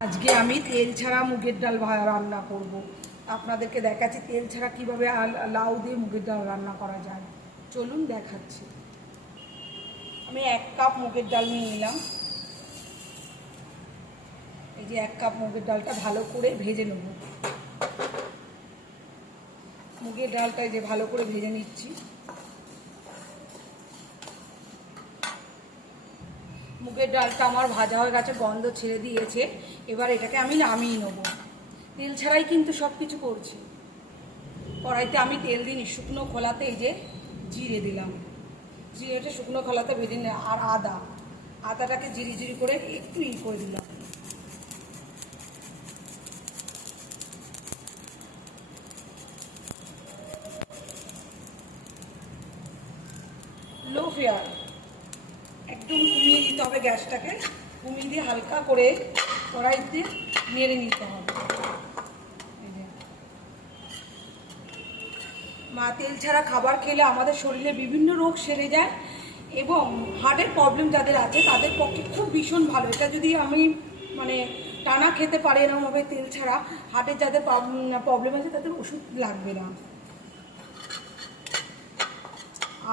আজকে আমি তেল ছাড়া মুগের ডাল রান্না করব। আপনাদেরকে দেখাচ্ছি তেল ছাড়া কীভাবে লাউ দিয়ে মুগের ডাল রান্না করা যায়। চলুন দেখাচ্ছি। আমি 1 কাপ মুগের ডাল নিয়ে নিলাম। এই যে 1 কাপ মুগের ডালটা ভালো করে ভেজে নেব। মুগের ডালটা যে ভালো করে ভেজে নিচ্ছি। মুগের ডালটা আমার ভাজা হয়ে গেছে, গন্ধ ছেড়ে দিয়েছে। এবার এটাকে আমি নামিয়ে নেব। তেল ছাড়াই কিন্তু সব কিছু করছি। কড়াইতে আমি তেল দিই, শুকনো খোলাতে এই যে জিরে দিলাম। জিরেটা শুকনো খোলাতে ভেজে নিই। আর আদাটাকে জিরি জিরি করে একটু করে দিলাম। লো ফ্লেয়ার একদম কমিয়ে দিতে হবে, গ্যাসটাকে কমিয়ে দিয়ে হালকা করে কড়াইতে নেড়ে নিতে হবে। তেল ছাড়া খাবার খেলে আমাদের শরীরে বিভিন্ন রোগ সেরে যায় এবং হার্টের প্রবলেম যাদের আছে তাদের পক্ষে খুব ভীষণ ভালো। এটা যদি আমি টানা খেতে পারি এরকমভাবে তেল ছাড়া, হার্টের যাদের প্রবলেম আছে তাদের ওষুধ লাগবে না।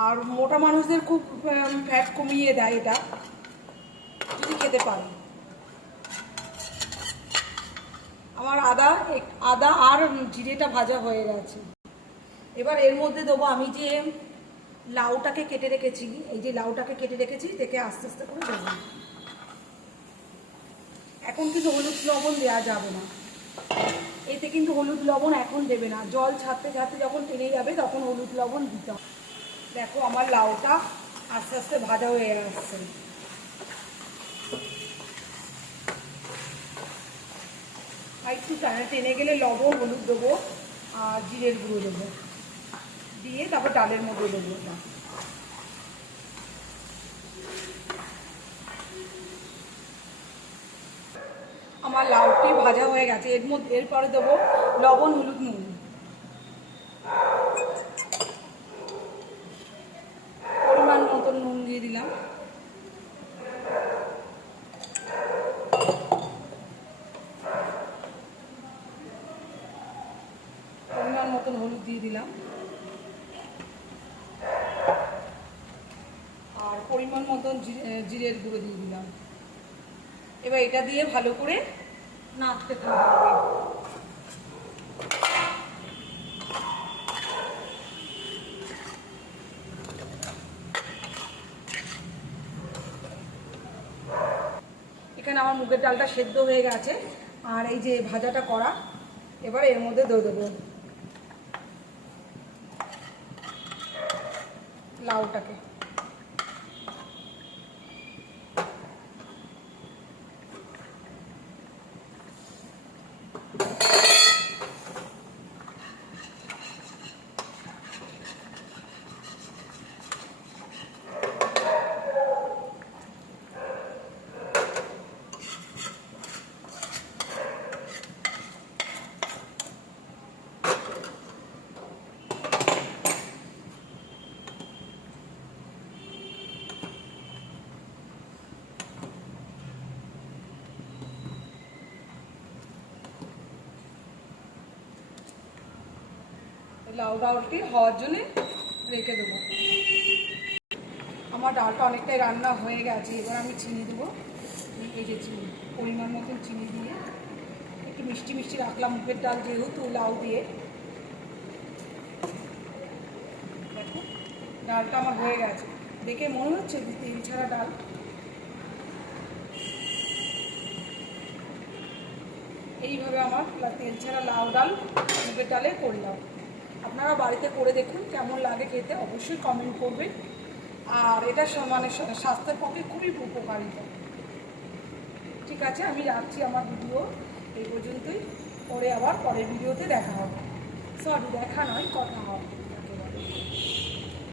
আর মোটা মানুষদের খুব ফ্যাট কমিয়ে দেয় এটা যদি খেতে পারে। আমার আদা আর জিরেটা ভাজা হয়ে গেছে। এবার এর মধ্যে দেবো আমি যে লাউটাকে কেটে রেখেছি। এই যে লাউটাকে কেটে রেখেছি থেকে আস্তে আস্তে করে দেবো। এখন কিন্তু হলুদ লবণ দেওয়া যাবে না, এতে কিন্তু হলুদ লবণ এখন দেবে না। জল ছাড়তে ছাড়তে যখন টেনে যাবে তখন হলুদ লবণ দিতে হবে। দেখো আমার লাউটা আস্তে আস্তে ভাজা হয়ে আসছে। আর একটু টেনে গেলে লবণ, হলুদ দেবো আর জিরের গুঁড়ো দেবো, দিয়ে তারপর ডালের মধ্যে দেবো। আমার লাউটি ভাজা হয়ে গেছে। এরপরে দেবো লবণ, হলুদ, নুন। পরিমাণ মতন নুন দিয়ে দিলাম। পরিমাণ মতন হলুদ দিয়ে দিলাম আর পরিমাণ মতন জিরের গুঁড়ো দিয়ে দিলাম। এবার এটা দিয়ে ভালো করে নাড়তে থাকবে। এখানে আমার মুগের ডালটা সেদ্ধ হয়ে গেছে আর এই যে ভাজাটা করা। এবার এর মধ্যে দিয়ে দেবো লাউটাকে। লাউ ডালটি হওয়ার জন্য রেখে দেবো। আমার ডালটা অনেকটাই রান্না হয়ে গেছে। এবার আমি চিনি দেবো। এই যে চিনি, পরিমাণ মতন চিনি দিয়ে একটু মিষ্টি মিষ্টি রাখলাম মুগের ডাল যেহেতু লাউ দিয়ে। দেখো ডালটা আমার হয়ে গেছে, দেখে মনে হচ্ছে যে তেল ছাড়া ডাল। এইভাবে আমার তেল ছাড়া লাউ ডাল মুগের ডালে করলাম। আপনারা বাড়িতে করে দেখুন কেমন লাগে খেতে, অবশ্যই কমেন্ট করবেন। আর এটা স্বাস্থ্যের পক্ষে খুবই উপকারিতা। ঠিক আছে, আমি রাখছি। আমার ভিডিও এই পর্যন্তই। পরে আবার পরের ভিডিওতে দেখা হবে। সরি, দেখা নয়, কথা হবে।